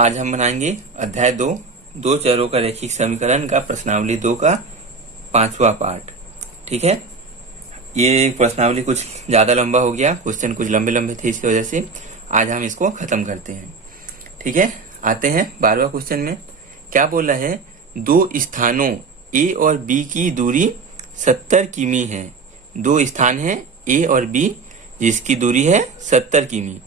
आज हम बनाएंगे अध्याय 2 दो चरों का रैखिक समीकरण का प्रश्नावली 2 का 5वां पार्ट। ठीक है, ये प्रश्नावली कुछ ज्यादा लंबा हो गया, क्वेश्चन कुछ लंबे लंबे थे, इसकी वजह से आज हम इसको खत्म करते हैं। ठीक है, आते हैं 12वां क्वेश्चन में। क्या बोला है? दो स्थानों ए और बी की दूरी 70 किमी है। दो स्थान है ए और बी जिसकी दूरी है 70 किमी।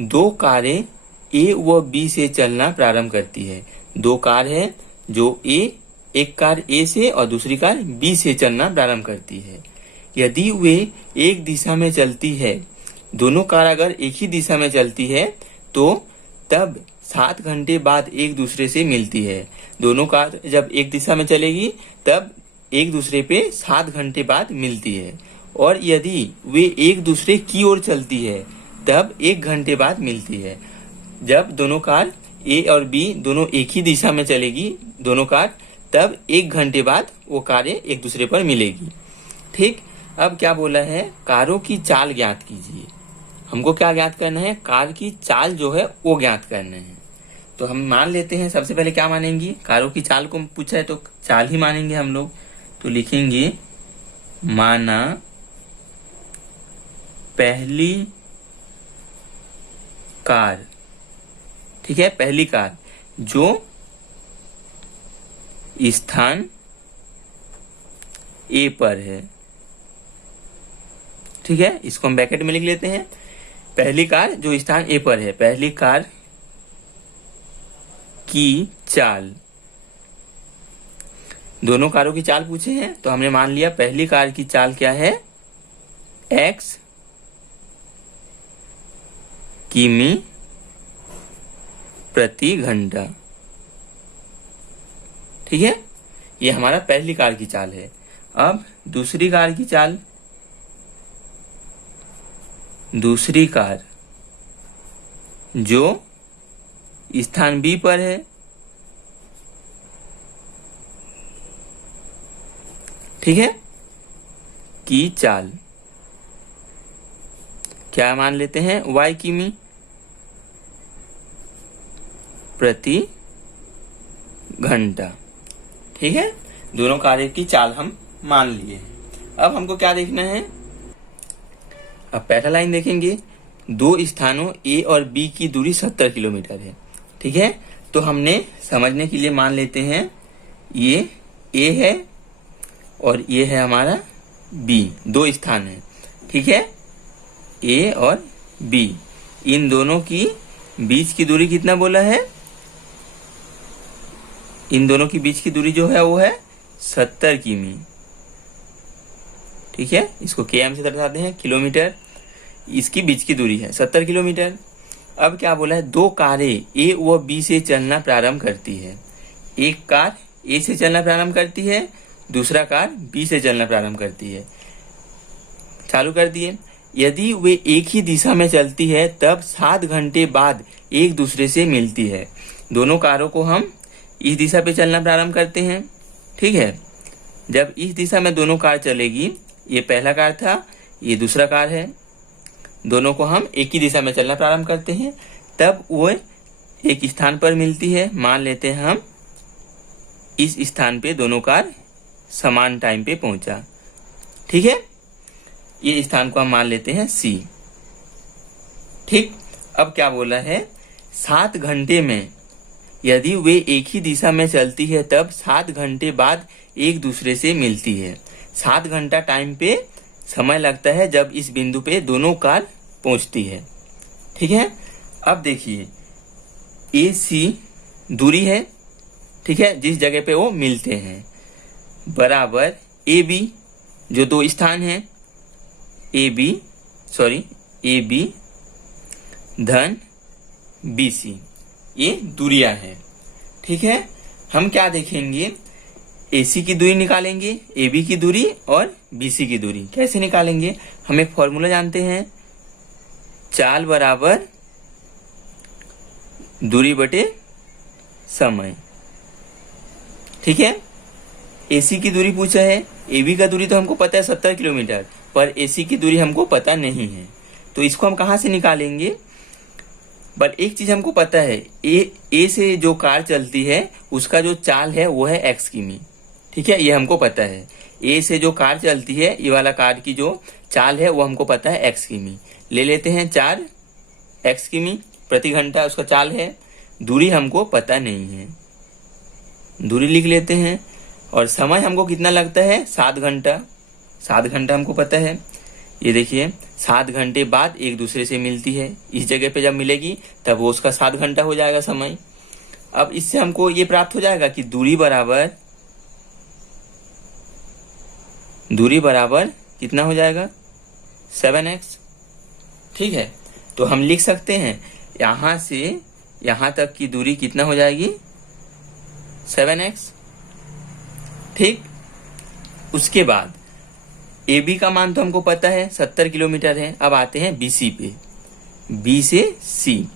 दो कारें ए व बी से चलना प्रारंभ करती है। दो कार है जो एक कार ए से और दूसरी कार बी से चलना प्रारंभ करती है। यदि वे एक दिशा में चलती है, दोनों कार अगर एक ही दिशा में चलती है तो तब 7 घंटे बाद एक दूसरे से मिलती है। दोनों कार जब एक दिशा में चलेगी तब एक दूसरे पे 7 घंटे बाद मिलती है, और यदि वे एक दूसरे की ओर चलती है तब 1 घंटे बाद मिलती है। जब दोनों कार ए और बी दोनों एक ही दिशा में चलेगी, दोनों कार, तब 1 घंटे बाद वो कारें एक दूसरे पर मिलेगी। ठीक, अब क्या बोला है? कारों की चाल ज्ञात कीजिए। हमको क्या ज्ञात करना है? कार की चाल जो है वो ज्ञात करना है। तो हम मान लेते हैं, सबसे पहले क्या मानेंगे? कारों की चाल को पूछा है तो चाल ही मानेंगे हम लोग। तो लिखेंगे माना पहली कार। ठीक है, पहली कार जो स्थान ए पर है। ठीक है, इसको हम ब्रैकेट में लिख लेते हैं। पहली कार जो स्थान ए पर है, पहली कार की चाल। दोनों कारों की चाल पूछे हैं तो हमने मान लिया पहली कार की चाल क्या है? x किमी प्रति घंटा। ठीक है, ये हमारा पहली कार की चाल है। अब दूसरी कार की चाल, दूसरी कार जो स्थान बी पर है। ठीक है, की चाल क्या मान लेते हैं? y किमी प्रति घंटा। ठीक है, दोनों कार्य की चाल हम मान लिए। अब हमको क्या देखना है? अब पहला लाइन देखेंगे, दो स्थानों ए और बी की दूरी 70 किलोमीटर है। ठीक है, तो हमने समझने के लिए मान लेते हैं ये ए है और ये है हमारा बी, दो स्थान है। ठीक है, ए और बी, इन दोनों की बीच की दूरी कितना बोला है? इन दोनों की बीच की दूरी जो है वो है 70 किमी। ठीक है, इसको km से दर्शाते हैं, किलोमीटर। इसकी बीच की दूरी है 70 किलोमीटर। अब क्या बोला है? दो कारें ए व बी से चलना प्रारंभ करती है। एक कार ए से चलना प्रारंभ करती है, दूसरा कार बी से चलना प्रारंभ करती है। चालू कर दिए। यदि वे एक ही दिशा में चलती है तब 7 घंटे बाद एक दूसरे से मिलती है। दोनों कारों को हम इस दिशा पे चलना प्रारंभ करते हैं। ठीक है, जब इस दिशा में दोनों कार चलेगी, ये पहला कार था, ये दूसरा कार है, दोनों को हम एक ही दिशा में चलना प्रारंभ करते हैं, तब वो एक स्थान पर मिलती है। मान लेते हैं हम इस स्थान पे दोनों कार समान टाइम पे पहुंचा। ठीक है, ये स्थान को हम मान लेते हैं C। ठीक, अब क्या बोला है? 7 घंटे में यदि वे एक ही दिशा में चलती है तब 7 घंटे बाद एक दूसरे से मिलती है। 7 घंटा टाइम पे समय लगता है जब इस बिंदु पे दोनों कार पहुंचती है। ठीक है, अब देखिए AC दूरी है। ठीक है, जिस जगह पे वो मिलते हैं, बराबर AB जो दो स्थान है, AB धन BC, ये दूरियां हैं। ठीक है, हम क्या देखेंगे? AC की दूरी निकालेंगे, AB की दूरी और BC की दूरी। कैसे निकालेंगे? हम एक फॉर्मूला जानते हैं, चाल बराबर दूरी बटे समय। ठीक है, AC की दूरी पूछा है, AB का दूरी तो हमको पता है 70 किलोमीटर, पर AC की दूरी हमको पता नहीं है। तो इसको हम कहाँ से निकालेंगे? बट एक चीज हमको पता है, ए से जो कार चलती है उसका जो चाल है वो है x किमी। ठीक है, ये हमको पता है। ए से जो कार चलती है, ये वाला कार की जो चाल है वो हमको पता है x किमी। ले लेते हैं 4 x किमी प्रति घंटा उसका चाल है। दूरी हमको पता नहीं है, दूरी लिख लेते हैं। और समय हमको कितना लगता है, 7 घंटा। 7 घंटा हमको पता है। ये देखिए 7 घंटे बाद एक दूसरे से मिलती है। इस जगह पे जब मिलेगी तब वो उसका 7 घंटा हो जाएगा समय। अब इससे हमको ये प्राप्त हो जाएगा कि दूरी बराबर कितना हो जाएगा, 7x। ठीक है, तो हम लिख सकते हैं यहां से यहां तक की दूरी कितना हो जाएगी, 7x। ठीक, उसके बाद ए बी का मान तो हमको पता है 70 किलोमीटर है। अब आते हैं बी सी पे, बी से सी।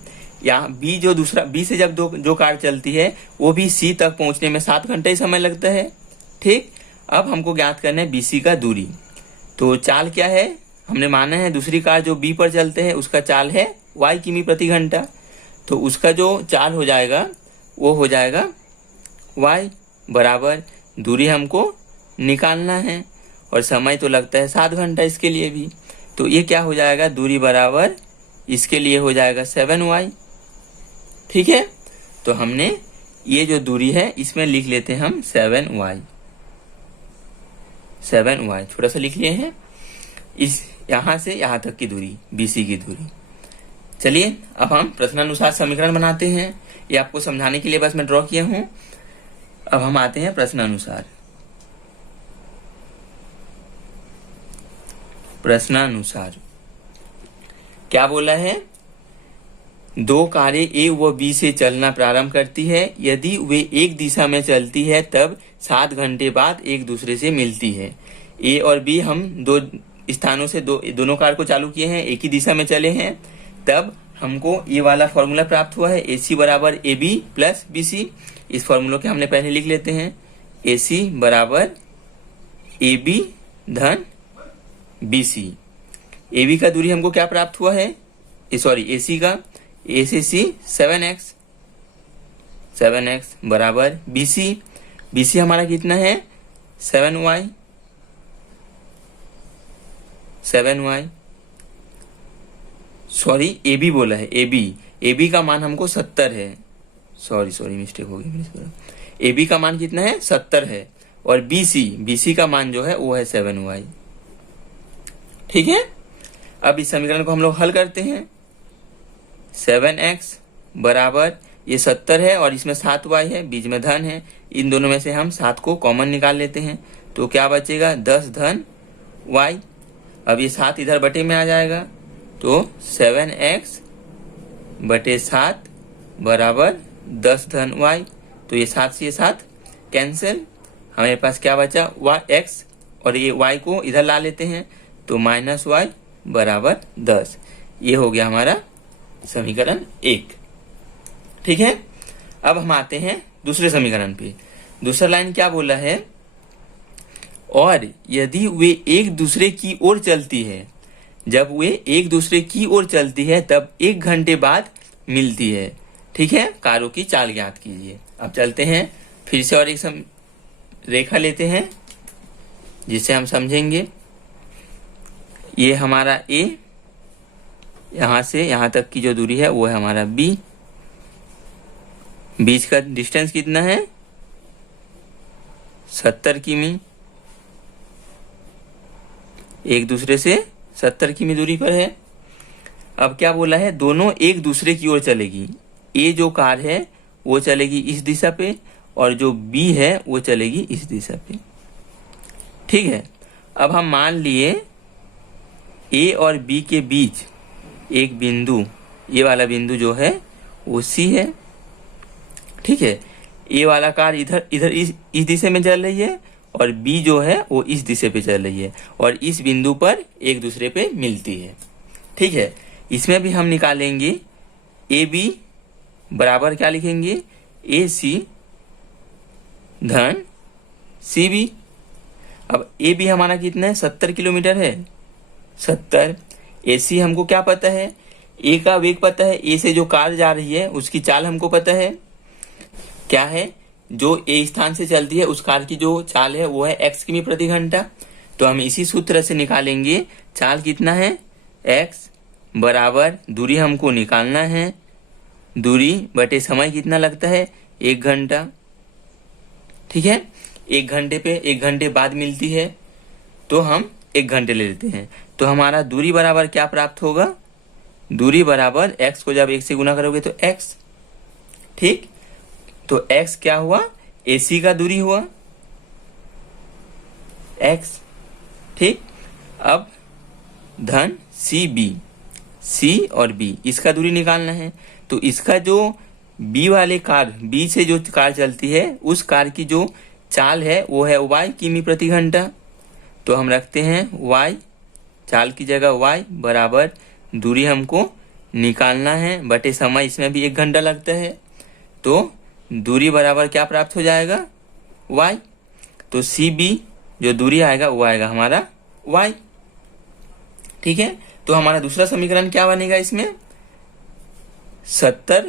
यहाँ बी जो दूसरा, बी से जब जो कार चलती है वो भी सी तक पहुंचने में 7 घंटे ही समय लगता है। ठीक, अब हमको ज्ञात करना है बी सी का दूरी। तो चाल क्या है, हमने माना है दूसरी कार जो बी पर चलते हैं उसका चाल है y किमी प्रति घंटा। तो उसका जो चाल हो जाएगा वो हो जाएगा y बराबर, दूरी हमको निकालना है और समय तो लगता है 7 घंटा इसके लिए भी। तो ये क्या हो जाएगा, दूरी बराबर इसके लिए हो जाएगा 7y। ठीक है, तो हमने ये जो दूरी है इसमें लिख लेते हैं हम 7y। 7y छोटा सा लिख लिए हैं। इस यहां से यहां तक की दूरी, BC की दूरी। चलिए अब हम प्रश्नानुसार समीकरण बनाते हैं। ये आपको समझाने के लिए बस मैं ड्रॉ किया हूं। अब हम आते हैं प्रश्नानुसार। प्रश्नानुसार क्या बोला है, 2 कारें ए व बी से चलना प्रारंभ करती है। यदि वे एक दिशा में चलती है तब 7 घंटे बाद एक दूसरे से मिलती है। ए और बी हम 2 स्थानों से दोनों कार को चालू किए हैं, एक ही दिशा में चले हैं। तब हमको ये वाला फॉर्मूला प्राप्त हुआ है, AC बराबर AB प्लस BC। इस फॉर्मूला के हमने पहले लिख लेते हैं, AC बराबर AB धन BC। AB का दूरी हमको क्या प्राप्त हुआ है, AC का, A से C 7x बराबर BC हमारा कितना है, 7y। सॉरी AB बोला है, AB का मान हमको 70 है। सॉरी मिस्टेक हो गई। AB का मान कितना है, 70 है। और BC का मान जो है वो है 7y। ठीक है, अब इस समीकरण को हम लोग हल करते हैं। 7x बराबर ये 70 है और इसमें 7y है, बीच में धन है। इन दोनों में से हम 7 को कॉमन निकाल लेते हैं तो क्या बचेगा, 10 धन y। अब ये 7 इधर बटे में आ जाएगा तो 7x बटे 7 बराबर 10 धन y। तो ये 7 से ये 7 कैंसिल, हमारे पास क्या बचा, x, और ये y को इधर ला लेते हैं तो -y बराबर 10। ये हो गया हमारा समीकरण 1। ठीक है, अब हम आते हैं दूसरे समीकरण पे। दूसरा लाइन क्या बोला है, और यदि वे एक दूसरे की ओर चलती है, जब वे एक दूसरे की ओर चलती है तब 1 घंटे बाद मिलती है। ठीक है, कारों की चाल ज्ञात कीजिए। अब चलते हैं फिर से और एक रेखा लेते हैं जिससे हम समझेंगे। ये हमारा A, यहां से यहां तक की जो दूरी है वो है हमारा B। बीच का डिस्टेंस कितना है, 70 किमी। एक दूसरे से 70 किमी दूरी पर है। अब क्या बोला है, दोनों एक दूसरे की ओर चलेगी। A जो कार है वो चलेगी इस दिशा पे और जो B है वो चलेगी इस दिशा पे। ठीक है, अब हम मान लिए A और B के बीच एक बिंदु, ये वाला बिंदु जो है वो C है। ठीक है, A वाला कार इधर इस दिशा में चल रही है और B जो है वो इस दिशा पे चल रही है और इस बिंदु पर एक दूसरे पे मिलती है। ठीक है, इसमें भी हम निकालेंगे AB बराबर क्या लिखेंगे, AC धन CB। अब AB हमारा कितना है, 70 किलोमीटर है। 70 AC हमको क्या पता है, ए का वेग पता है, ए से जो कार जा रही है उसकी चाल हमको पता है क्या है, जो ए स्थान से चलती है उस कार की जो चाल है वो है x किमी प्रति घंटा। तो हम इसी सूत्र से निकालेंगे चाल कितना है, x बराबर दूरी हमको निकालना है, दूरी बटे समय कितना लगता है 1 घंटा। ठीक है, 1 घंटे पे 1 घंटे बाद मिलती है तो हम 1 घंटे ले लेते हैं। तो हमारा दूरी बराबर क्या प्राप्त होगा, दूरी बराबर x को जब 1 से गुना करोगे तो x। ठीक, तो x क्या हुआ, AC का दूरी हुआ x। ठीक, अब धन CB, C और B इसका दूरी निकालना है। तो इसका जो B वाले कार, B से जो कार चलती है उस कार की जो चाल है वो है y किमी प्रति घंटा। तो हम रखते हैं y, चाल की जगह y बराबर दूरी हमको निकालना है बटे समय, इसमें भी 1 घंटा लगता है। तो दूरी बराबर क्या प्राप्त हो जाएगा, y। तो CB जो दूरी आएगा वो आएगा हमारा y। ठीक है, तो हमारा दूसरा समीकरण क्या बनेगा, इसमें 70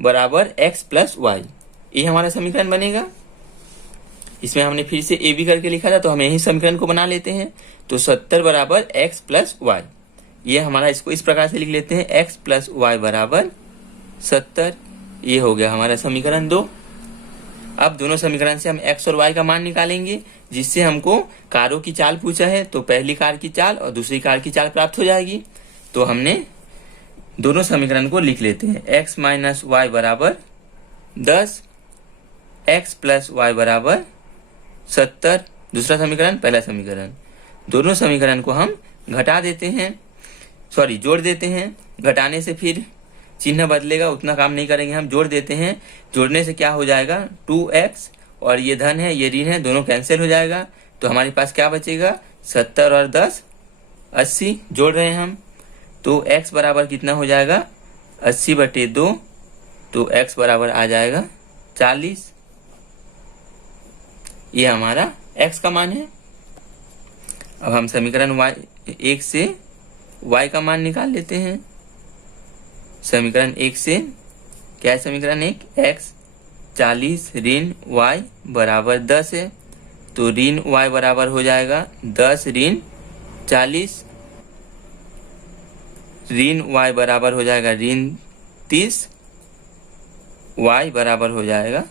बराबर x प्लस वाई, ये हमारा समीकरण बनेगा। इसमें हमने फिर से ए बी करके लिखा था तो हम यही समीकरण को बना लेते हैं। तो 70 बराबर x प्लस वाई, ये हमारा, इसको इस प्रकार से लिख लेते हैं x प्लस वाई बराबर 70। ये हो गया हमारा समीकरण 2। अब दोनों समीकरण से हम x और y का मान निकालेंगे, जिससे हमको कारों की चाल पूछा है तो पहली कार की चाल और दूसरी कार की चाल प्राप्त हो जाएगी। तो हमने दोनों समीकरण को लिख लेते हैं, x माइनस वाई बराबर 10, x प्लस वाई बराबर 70। दूसरा समीकरण, पहला समीकरण, दोनों समीकरण को हम घटा देते हैं, सॉरी जोड़ देते हैं। घटाने से फिर चिन्ह बदलेगा, उतना काम नहीं करेंगे, हम जोड़ देते हैं। जोड़ने से क्या हो जाएगा, 2x और ये धन है ये ऋण है, दोनों कैंसिल हो जाएगा। तो हमारे पास क्या बचेगा, 70 और 10 80 जोड़ रहे हैं हम। तो x बराबर कितना हो जाएगा, 80 बटे 2। तो x बराबर आ जाएगा 40। ये हमारा x का मान है। अब हम समीकरण y1 से y का मान निकाल लेते हैं। समीकरण 1 से क्या है, समीकरण 1 x 40 ऋण y बराबर 10 है। तो ऋण y बराबर हो जाएगा 10 ऋण 40, ऋण y बराबर हो जाएगा ऋण 30, y बराबर हो जाएगा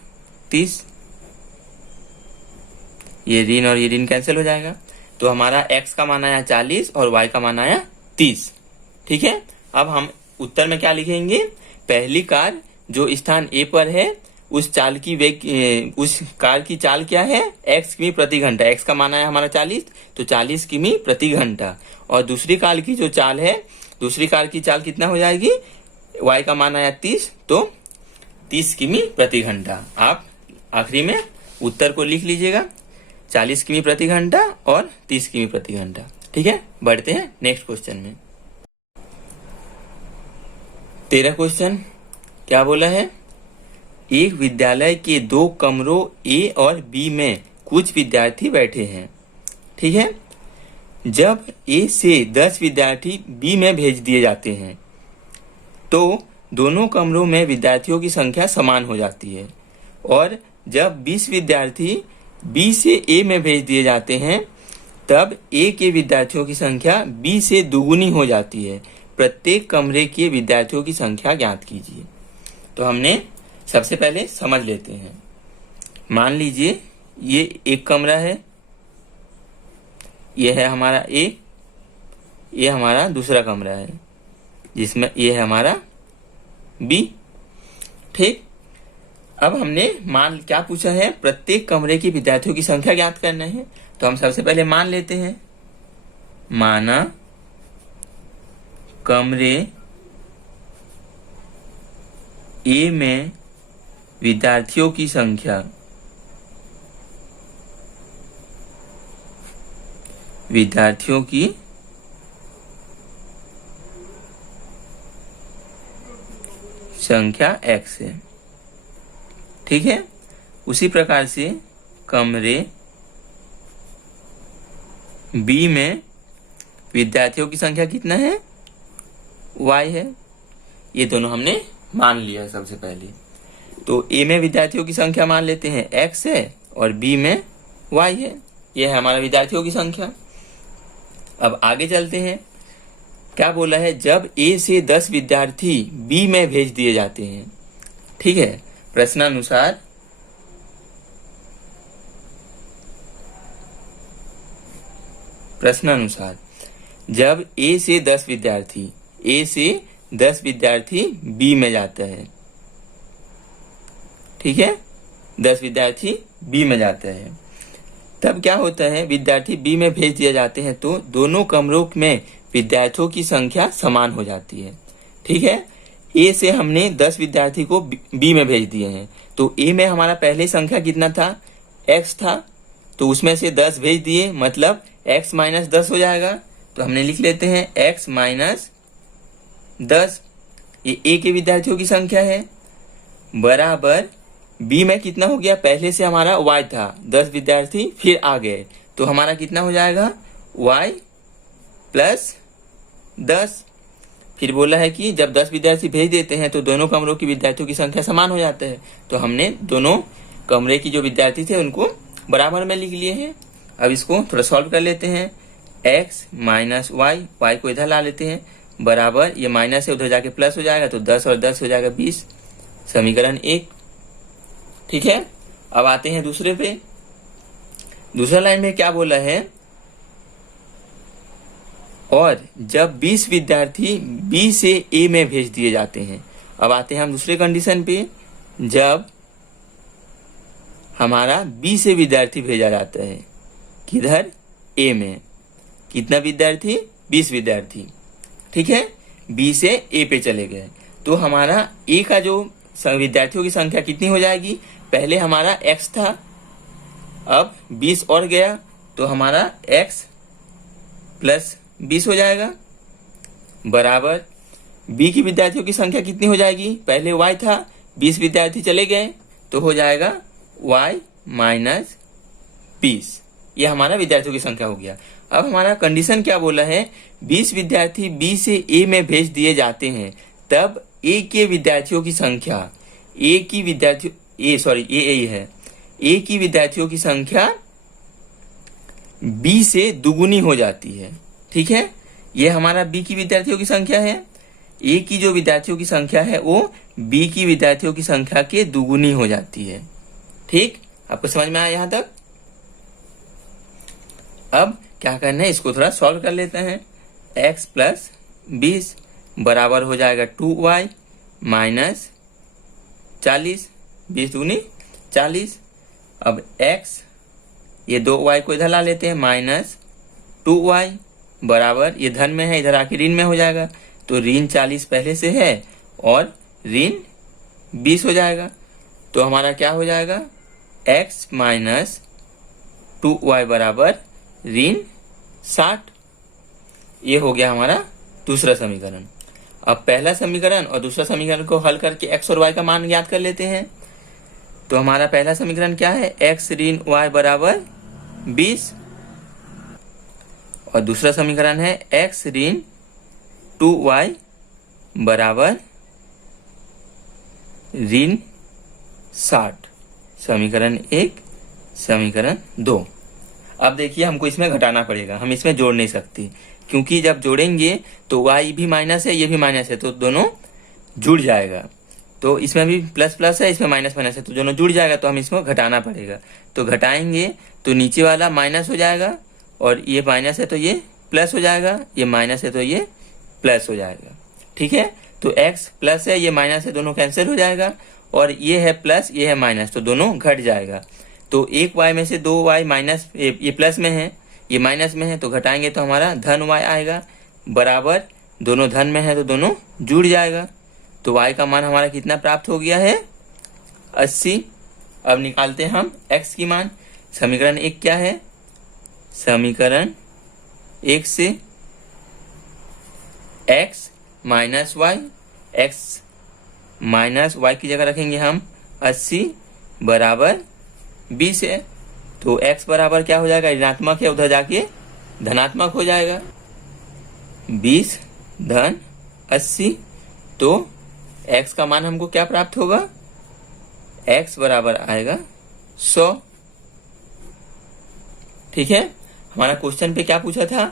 30। ये ऋण और ये ऋण कैंसिल हो जाएगा। तो हमारा x का मान आया 40 और y का मान आया 30। ठीक है, अब हम उत्तर में क्या लिखेंगे, पहली कार जो स्थान A पर है उस चाल की वेग, उस कार की चाल क्या है, x किमी प्रति घंटा। x का मान आया हमारा 40, तो 40 किमी प्रति घंटा। और दूसरी कार की जो चाल है, दूसरी कार की चाल कितना हो जाएगी, y का मान आया 30, तो 30 किमी प्रति घंटा। आप आखिरी में उत्तर को लिख लीजिएगा, 40 किमी प्रति घंटा और 30 किमी प्रति घंटा। ठीक है, बढ़ते हैं नेक्स्ट क्वेश्चन में। 13 क्वेश्चन क्या बोला है, एक विद्यालय के 2 कमरों A और B में कुछ विद्यार्थी बैठे हैं। ठीक है, जब A से 10 विद्यार्थी B में भेज दिए जाते हैं तो दोनों कमरों में विद्यार्थियों की संख्या समान हो जाती है। और जब 20 विद्यार्थी B से A में भेज दिए जाते हैं तब A के विद्यार्थियों की संख्या B से दुगुनी हो जाती है। प्रत्येक कमरे के विद्यार्थियों की संख्या ज्ञात कीजिए। तो हमने सबसे पहले समझ लेते हैं। मान लीजिए ये एक कमरा है, ये है हमारा A, ये हमारा दूसरा कमरा है जिसमें ये है हमारा B। ठीक, अब हमने मान क्या पूछा है, प्रत्येक कमरे के विद्यार्थियों की संख्या ज्ञात करना है। तो हम सबसे पहले मान लेते हैं, माना कमरे A में विद्यार्थियों की संख्या x है। ठीक है, उसी प्रकार से कमरे B में विद्यार्थियों की संख्या कितना है, y है। ये दोनों हमने मान लिया है सबसे पहले। तो ए में विद्यार्थियों की संख्या मान लेते हैं x है और बी में y है। ये है हमारा विद्यार्थियों की संख्या। अब आगे चलते हैं। क्या बोला है, जब ए से 10 विद्यार्थी बी में भेज दिए जाते हैं। ठीक है, प्रश्नानुसार जब ए से 10 विद्यार्थी बी में जाता है। ठीक है, 10 विद्यार्थी बी में जाता है, तब क्या होता है, विद्यार्थी बी में भेज दिए जाते हैं तो दोनों कमरों में विद्यार्थियों की संख्या समान हो जाती है। ठीक है, ए से हमने 10 विद्यार्थी को बी में भेज दिए हैं, तो ए में हमारा पहले संख्या कितना था, x था, तो उसमें से 10 भेज दिए, मतलब x माइनस 10 हो जाएगा। तो हमने लिख लेते हैं x माइनस 10, ये ए के विद्यार्थियों की संख्या है, बराबर बी में कितना हो गया, पहले से हमारा y था, 10 विद्यार्थी फिर आ गए, तो हमारा कितना हो जाएगा, y प्लस 10। फिर बोला है कि जब 10 विद्यार्थी भेज देते हैं तो दोनों कमरों की विद्यार्थियों की संख्या समान हो जाता है, तो हमने दोनों कमरे की जो विद्यार्थी थे उनको बराबर में लिख लिए हैं। अब इसको थोड़ा सॉल्व कर लेते हैं। x माइनस y को इधर ला लेते हैं, बराबर ये माइनस है उधर जाके प्लस हो जाएगा, तो 10 और 10 हो जाएगा 20, समीकरण 1। ठीक है, अब आते हैं दूसरे पे। दूसरा लाइन में क्या बोला है, और जब 20 विद्यार्थी बी से ए में भेज दिए जाते हैं। अब आते हैं हम दूसरे कंडीशन पे, जब हमारा बी से विद्यार्थी भेजा जाता है, किधर, ए में, कितना विद्यार्थी, 20 विद्यार्थी। ठीक है, बी से ए पे चले गए, तो हमारा ए का जो विद्यार्थियों की संख्या कितनी हो जाएगी, पहले हमारा x था, अब 20 और गया, तो हमारा x प्लस 20 हो जाएगा, बराबर b की विद्यार्थियों की संख्या कितनी हो जाएगी, पहले y था, 20 विद्यार्थी चले गए, तो हो जाएगा y माइनस 20। ये हमारा विद्यार्थियों की संख्या हो गया। अब हमारा कंडीशन क्या बोला है, 20 विद्यार्थी बी से ए में भेज दिए जाते हैं, तब ए के विद्यार्थियों की संख्या, ए की विद्यार्थियों की संख्या बी से दुगुनी हो जाती है। ठीक है, ये हमारा बी की विद्यार्थियों की संख्या है, ए की जो विद्यार्थियों की संख्या है वो बी की विद्यार्थियों की संख्या के दुगुनी हो जाती है। ठीक, आपको समझ में आया यहां तक। अब क्या करना है, इसको थोड़ा सॉल्व कर लेते हैं। x प्लस 20 बराबर हो जाएगा 2y माइनस 40, 20 दूनी 40। अब x, ये 2y को इधर ला लेते हैं, माइनस 2y बराबर, ये धन में है, इधर आके ऋण में हो जाएगा, तो ऋण 40 पहले से है और ऋण 20 हो जाएगा, तो हमारा क्या हो जाएगा, x माइनस 2y बराबर ऋण 60। ये हो गया हमारा दूसरा समीकरण। अब पहला समीकरण और दूसरा समीकरण को हल करके x और y का मान ज्ञात कर लेते हैं। तो हमारा पहला समीकरण क्या है, x ऋण y बराबर 20, और दूसरा समीकरण है x ऋण 2y बराबर ऋण 60। समीकरण 1, समीकरण 2। अब देखिए हमको इसमें घटाना पड़ेगा, हम इसमें जोड़ नहीं सकते, क्योंकि जब जोड़ेंगे तो y भी माइनस है, ये भी माइनस है, तो दोनों जुड़ जाएगा। तो इसमें भी प्लस प्लस है, इसमें माइनस माइनस है, तो दोनों जुड़ जाएगा, तो हम इसमें घटाना पड़ेगा। तो घटाएंगे तो नीचे वाला माइनस हो जाएगा, और ये माइनस है तो ये प्लस हो जाएगा, ये माइनस है तो ये प्लस हो जाएगा। ठीक है, तो x प्लस है, ये माइनस है, दोनों कैंसिल हो जाएगा, और ये है प्लस, ये है माइनस, तो दोनों घट जाएगा। तो एक y में से 2y माइनस, ये प्लस में है, ये माइनस में है, तो घटाएंगे तो हमारा धन y आएगा, बराबर दोनों धन में है तो दोनों जुड़ जाएगा। तो y का मान हमारा कितना प्राप्त हो गया है, 80। अब निकालते हैं हम x की मान। समीकरण 1 क्या है, समीकरण 1 से x minus y, x minus y की जगह रखेंगे हम 80 बराबर 20 है, तो x बराबर क्या हो जाएगा, ऋणात्मक है, उधर जाके धनात्मक हो जाएगा, 20 धन 80, तो x का मान हमको क्या प्राप्त होगा, x बराबर आएगा 100। ठीक है, हमारा क्वेश्चन पे क्या पूछा था,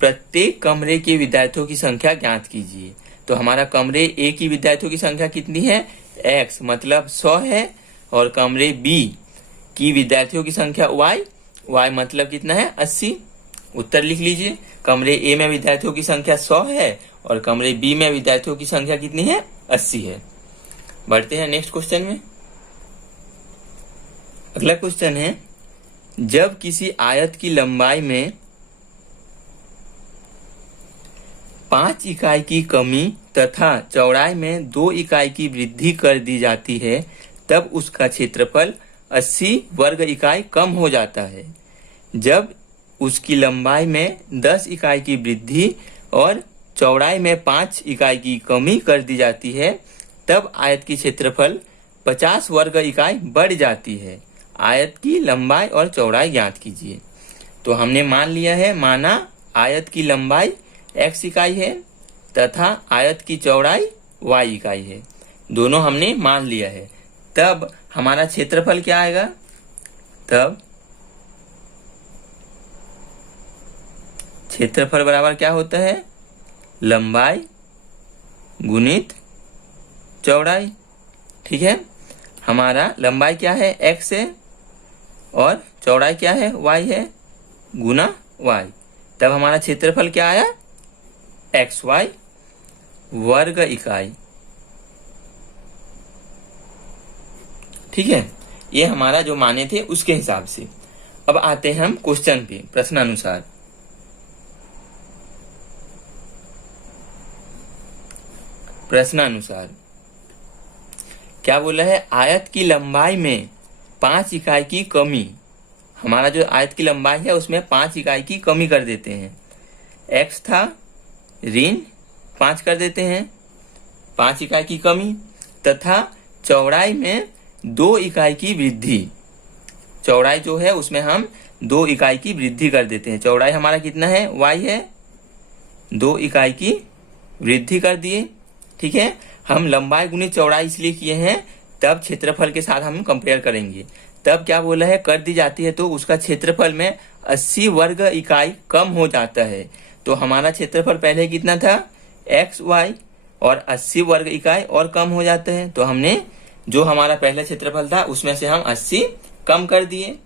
प्रत्येक कमरे के विद्यार्थियों की संख्या ज्ञात कीजिए। तो हमारा कमरे ए की विद्यार्थियों की संख्या कितनी है, x मतलब 100 है, और कमरे बी की विद्यार्थियों की संख्या y मतलब कितना है 80। उत्तर लिख लीजिए, कमरे ए में विद्यार्थियों की संख्या 100 है और कमरे बी में विद्यार्थियों की संख्या कितनी है, 80 है। बढ़ते हैं नेक्स्ट क्वेश्चन में। अगला क्वेश्चन है, जब किसी आयत की लंबाई में 5 इकाई की कमी तथा चौड़ाई में 2 इकाई की वृद्धि कर दी जाती है, तब उसका क्षेत्रफल 80 वर्ग इकाई कम हो जाता है। जब उसकी लंबाई में 10 इकाई की वृद्धि और चौड़ाई में 5 इकाई की कमी कर दी जाती है, तब आयत की क्षेत्रफल 50 वर्ग इकाई बढ़ जाती है। आयत की लंबाई और चौड़ाई ज्ञात कीजिए। तो हमने मान लिया है, माना आयत की लंबाई x इकाई है तथा आयत की चौड़ाई y इकाई है, दोनों हमने मान लिया है। तब हमारा क्षेत्रफल क्या आएगा, तब क्षेत्रफल बराबर क्या होता है, लंबाई गुणित चौड़ाई। ठीक है, हमारा लंबाई क्या है, x है, और चौड़ाई क्या है, y है, गुना y। तब हमारा क्षेत्रफल क्या आया, xy वर्ग इकाई। ठीक है, ये हमारा जो माने थे उसके हिसाब से। अब आते हैं हम क्वेश्चन पे, प्रश्नानुसार। प्रश्नानुसार क्या बोला है, आयत की लंबाई में 5 इकाई की कमी। हमारा जो आयत की लंबाई है उसमें 5 इकाई की कमी कर देते हैं। x था, ऋण 5 कर देते हैं, 5 इकाई की कमी, तथा चौड़ाई में 2 इकाई की वृद्धि। चौड़ाई जो है उसमें हम 2 इकाई की वृद्धि कर देते हैं। चौड़ाई हमारा कितना है, y है, 2 इकाई की वृद्धि कर दिए। ठीक है, हम लंबाई गुणित चौड़ाई इसलिए किए हैं, तब क्षेत्रफल के साथ हम कंपेयर करेंगे। तब क्या बोला है, कर दी जाती है तो उसका क्षेत्रफल में 80 वर्ग इकाई कम हो जाता है। तो हमारा क्षेत्रफल पहले कितना था, xy, और 80 वर्ग इकाई और कम हो जाते हैं। तो हमने जो हमारा पहला क्षेत्रफल था उसमें से हम 80 कम कर दिए।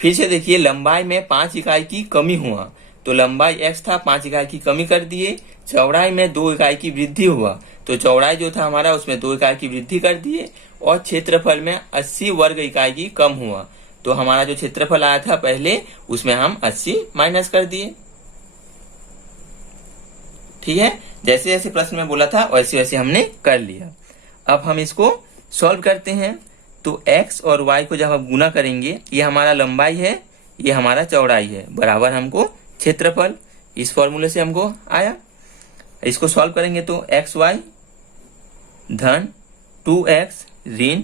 फिर से देखिए, लंबाई में 5 इकाई की कमी हुआ, तो लंबाई x था, 5 इकाई की कमी कर दिए। चौड़ाई में 2 इकाई की वृद्धि हुआ, तो चौड़ाई जो था हमारा उसमें 2 इकाई की वृद्धि कर दिए, और क्षेत्रफल में 80 वर्ग इकाई की कम हुआ। तो हमारा जो क्षेत्रफल आया था पहले, उसमें हम 80 माइनस कर दिए। ठीक है, जैसे जैसे प्रश्न में बोला था वैसे वैसे हमने कर लिया। अब हम इसको सॉल्व करते हैं। तो x और y को जब हम गुना करेंगे, ये हमारा लंबाई है, ये हमारा चौड़ाई है, बराबर हमको क्षेत्रफल, इस फॉर्मूले से हमको आया। इसको सॉल्व करेंगे तो xy धन 2x ऋण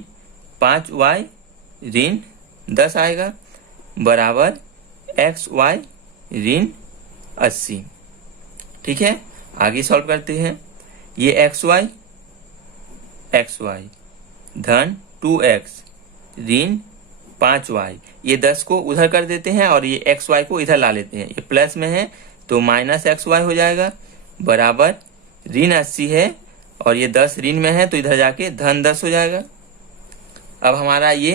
5y ऋण 10 आएगा, बराबर xy ऋण 80। ठीक है, आगे सॉल्व करते हैं। ये xy धन 2x ऋण 5y, ये 10 को उधर कर देते हैं और ये xy को इधर ला लेते हैं। ये प्लस में है तो माइनस xy हो जाएगा, बराबर ऋण 80 है, और ये 10 ऋण में है तो इधर जाके धन 10 हो जाएगा। अब हमारा ये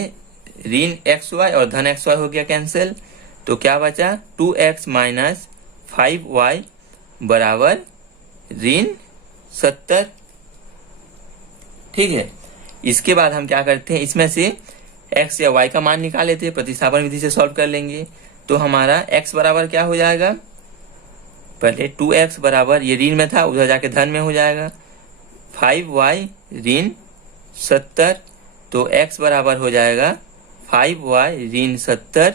ऋण xy और धन xy हो गया कैंसिल, तो क्या बचा, 2x माइनस 5y बराबर ऋण 70। ठीक है, इसके बाद हम क्या करते हैं, इसमें से x या y का मान निकाल लेते हैं, प्रतिस्थापन विधि से सॉल्व कर लेंगे। तो हमारा x बराबर क्या हो जाएगा, पहले 2x बराबर, ये ऋण में था उधर जाके धन में हो जाएगा, 5y ऋण 70। तो x बराबर हो जाएगा 5y ऋण 70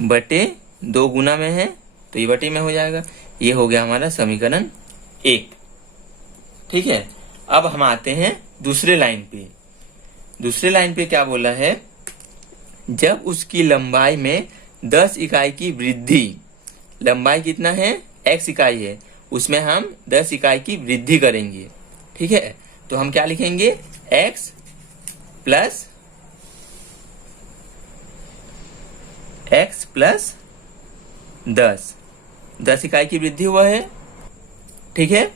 बटे 2 गुना में है तो ये बटे में हो जाएगा। ये हो गया हमारा समीकरण 1। ठीक है, अब हम आते हैं दूसरे लाइन पे। दूसरे लाइन पे क्या बोला है, जब उसकी लंबाई में 10 इकाई की वृद्धि, लंबाई कितना है, x इकाई है, उसमें हम 10 इकाई की वृद्धि करेंगे। ठीक है, तो हम क्या लिखेंगे, x प्लस 10 इकाई की वृद्धि हुआ है। ठीक है,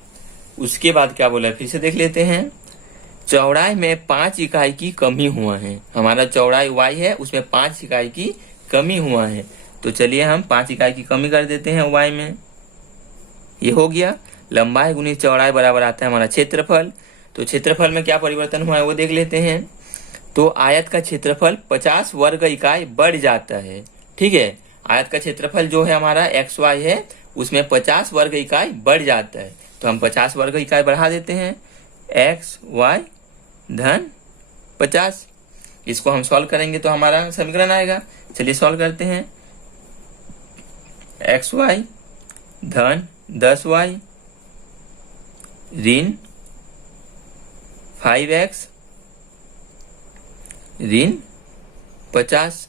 उसके बाद क्या बोला फिर से देख लेते हैं। चौड़ाई में 5 इकाई की कमी हुआ है। हमारा चौड़ाई y है, उसमें 5 इकाई की कमी हुआ है। तो चलिए हम 5 इकाई की कमी कर देते हैं y में। ये हो गया। लंबाई गुनी चौड़ाई बराबर आता है हमारा क्षेत्रफल। तो क्षेत्रफल में क्या परिवर्तन हुआ है वो देख लेते हैं। तो आयत का क्षेत्रफल 50 वर्ग इकाई बढ़ जाता है। ठीक है, आयत का क्षेत्रफल जो है हमारा xy है, उसमें 50 वर्ग इकाई बढ़ जाता है। तो हम 50 वर्ग इकाई बढ़ा देते हैं, xy धन 50। इसको हम सॉल्व करेंगे तो हमारा समीकरण आएगा। चलिए सॉल्व करते हैं। xy धन 10y ऋण 5x ऋण 50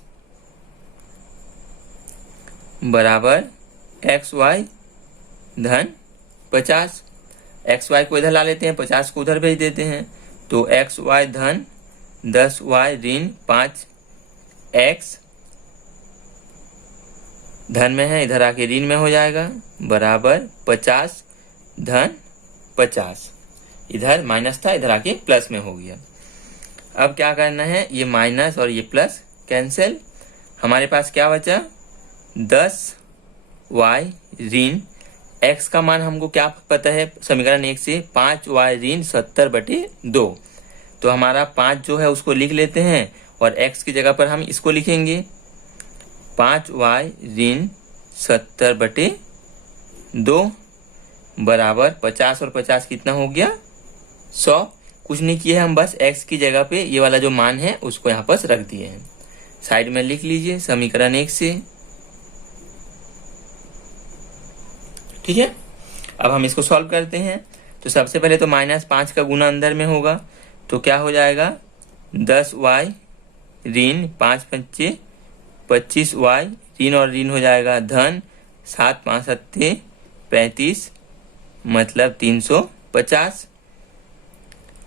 बराबर xy धन 50। xy को इधर ला लेते हैं, 50 को उधर भेज देते हैं। तो xy धन 10y ऋण 5x धन में है, इधर आके ऋण में हो जाएगा, बराबर 50 धन 50। इधर माइनस था, इधर आके प्लस में हो गया। अब क्या करना है, ये माइनस और ये प्लस कैंसिल। हमारे पास क्या बचा, 10y ऋण x का मान हमको क्या पता है समीकरण 1 से, 5y ऋण 70/2। तो हमारा 5 जो है उसको लिख लेते हैं और x की जगह पर हम इसको लिखेंगे, 5y ऋण 70/2 बराबर 50 और 50 कितना हो गया, 100। कुछ नहीं किया हम, बस x की जगह पे ये वाला जो मान है उसको यहाँ पर रख दिए हैं। साइड में लिख लीजिए समीकरण 1 से। ठीक है, अब हम इसको सॉल्व करते हैं। तो सबसे पहले तो -5 का गुना अंदर में होगा, तो क्या हो जाएगा, 10y ऋण 5 5 25y ऋण और ऋण हो जाएगा धन 7 5 7 35 मतलब 350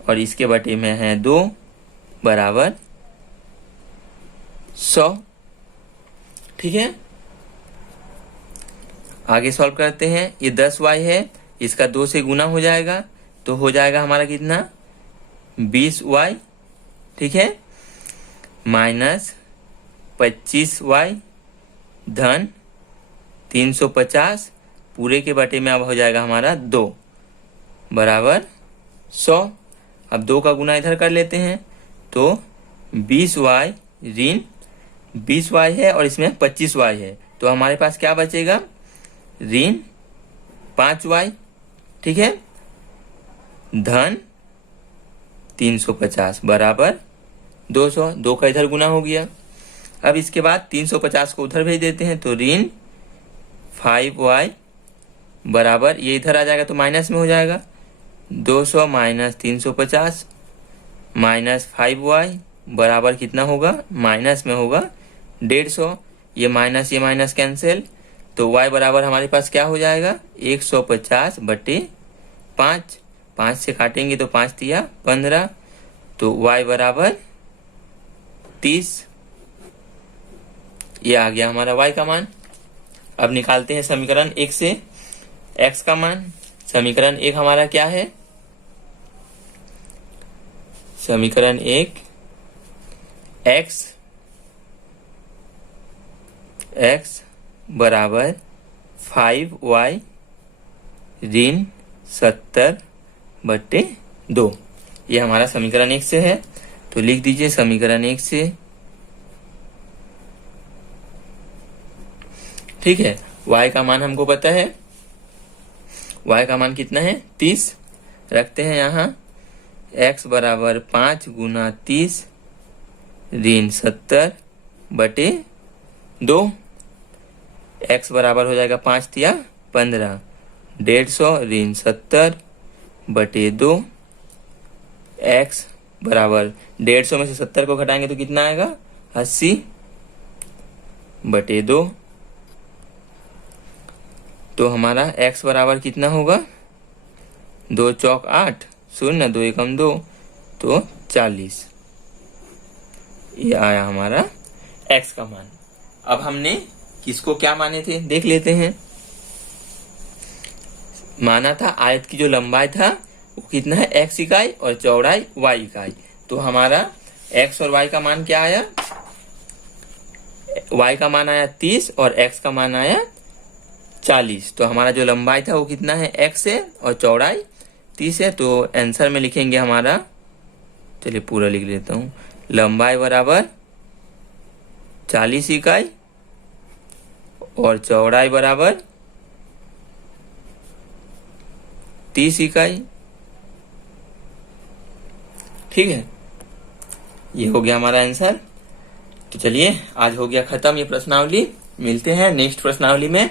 और इसके बटे में है 2 बराबर 100। ठीक है, आगे सॉल्व करते हैं। ये 10y है, इसका 2 से गुना हो जाएगा, तो हो जाएगा हमारा कितना, 20y। ठीक है, माइनस 25y धन 350 पूरे के बटे में अब हो जाएगा हमारा 2 बराबर 100। अब 2 का गुना इधर कर लेते हैं, तो 20y ऋण 20y है और इसमें 25y है, तो हमारे पास क्या बचेगा, ऋण 5y। ठीक है, धन 350 बराबर 200। 2 का इधर गुना हो गया। अब इसके बाद 350 को उधर भेज देते हैं, तो ऋण 5y बराबर, ये इधर आ जाएगा तो माइनस में हो जाएगा, 200 माइनस 350 माइनस 5y बराबर कितना होगा, माइनस में होगा 150। ये माइनस कैंसिल, तो y बराबर हमारे पास क्या हो जाएगा, 150/5। 5 से काटेंगे तो 5 तिया 15, तो y बराबर 30। ये आ गया हमारा y का मान। अब निकालते हैं समीकरण 1 से x का मान। समीकरण 1 हमारा क्या है, समीकरण 1 x बराबर 5y ऋण 70/2। ये हमारा समीकरण 1 से है, तो लिख दीजिए समीकरण 1 से। ठीक है, y का मान हमको पता है, y का मान कितना है, 30 रखते हैं यहाँ। x बराबर 5 गुना 30 ऋण 70/2। x बराबर हो जाएगा 5 तिया 15, 150 ऋण 70/2। x बराबर 150 में से 70 को घटाएंगे तो कितना आएगा, 80/2। तो हमारा x बराबर कितना होगा, 2 चौक 8, 0, 2 एकम 2, तो 40। ये आया हमारा x का मान। अब हमने किसको क्या माने थे देख लेते हैं। माना था आयत की जो लंबाई था वो कितना है, x इकाई, और चौड़ाई y इकाई। तो हमारा x और y का मान क्या आया, y का मान आया 30 और x का मान आया 40। तो हमारा जो लंबाई था वो कितना है, x है, और चौड़ाई 30 है। तो आंसर में लिखेंगे हमारा, चलिए पूरा लिख लेता हूँ, लंबाई बराबर 40 इकाई और चौड़ाई बराबर 30 इकाई। ठीक है, ये हो गया हमारा आंसर। तो चलिए आज हो गया खत्म ये प्रश्नावली। मिलते हैं नेक्स्ट प्रश्नावली में।